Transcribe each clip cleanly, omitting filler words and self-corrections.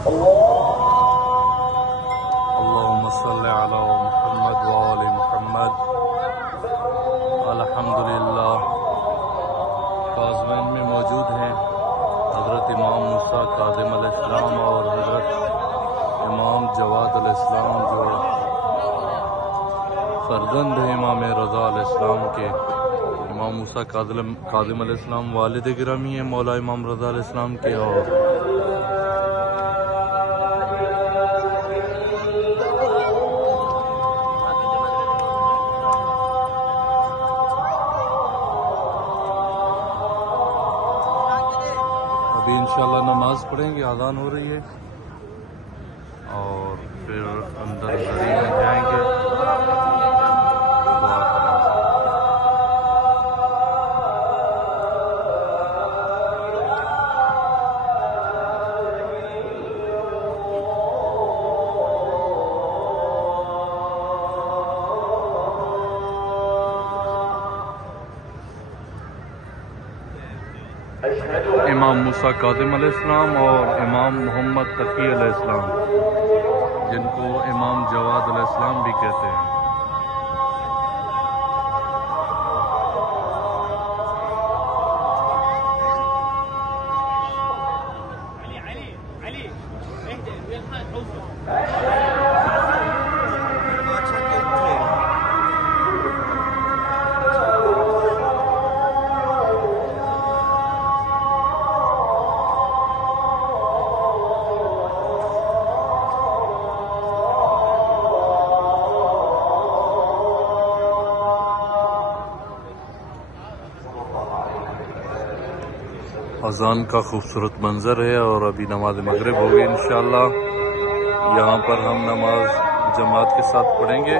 अल्लाहुम्मा सल्ली अला मुहम्मद व आलि मुहम्मद। अल्हम्दुलिल्लाह काज़मैन में मौजूद हैं हज़रत इमाम मूसा काज़िम अलैहिस्सलाम और हज़रत इमाम जवाद अलैहिस्सलाम, जो फर्जंद हैं इमाम रज़ा अलैहिस्सलाम के। इमाम मूसा काज़िम अलैहिस्सलाम वालिद गिरामी हैं मौला इमाम रज़ा अलैहिस्सलाम के। और अभी इंशाल्लाह नमाज पढ़ेंगे, आज़ान हो रही है और फिर अंदर गली में जाएंगे, दुआ करेंगे। इमाम मूसा काज़िम अलैहिस्सलाम और इमाम मोहम्मद तकी अलैहिस्सलाम, जिनको इमाम जवाद अलैहिस्सलाम भी कहते हैं। अज़ान का खूबसूरत मंजर है और अभी नमाज मगरिब होगी इंशाअल्लाह। यहाँ पर हम नमाज जमात के साथ पढ़ेंगे।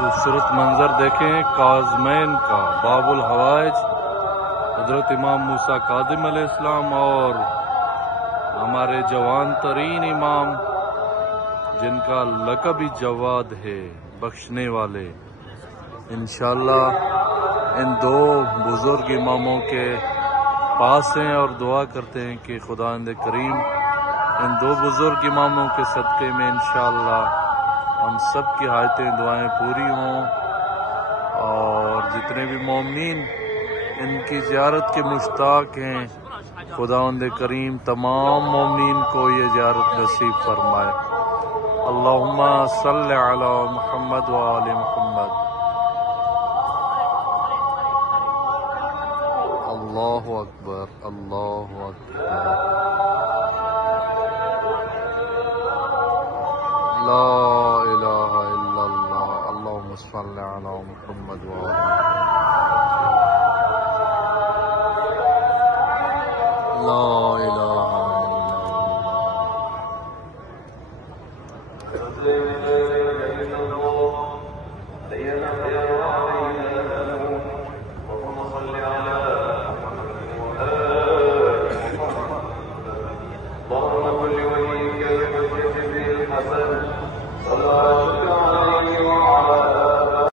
खूबसूरत मंजर देखें काज़मैन का, बाबुल हवाइज हजरत इमाम मूसा काज़िम अलैहिस्सलाम और हमारे जवान तरीन इमाम, जिनका लक़ब ही जवाद है, बख्शने वाले। इंशाअल्लाह इन दो बुजुर्ग इमामों के पास हैं और दुआ करते हैं कि खुदावंद करीम इन दो बुजुर्ग इमामों के सदक़े में इंशाअल्लाह हम सब की हाजतें दुआएं पूरी हों और जितने भी मोमिन इनकी ज़ियारत के मुश्ताक हैं, खुदावंद करीम तमाम मोमिन को ये ज़ियारत नसीब फरमाए। अल्लाहुम्मा सल्ली अला मुहम्मद व आलि मुहम्मद। अल्लाहु अकबर, अल्लाहु अकबर, ला इलाहा इल्लल्लाह, अल्लाहुम्मा सल्ली अला मुहम्मद व आलि मुहम्मद।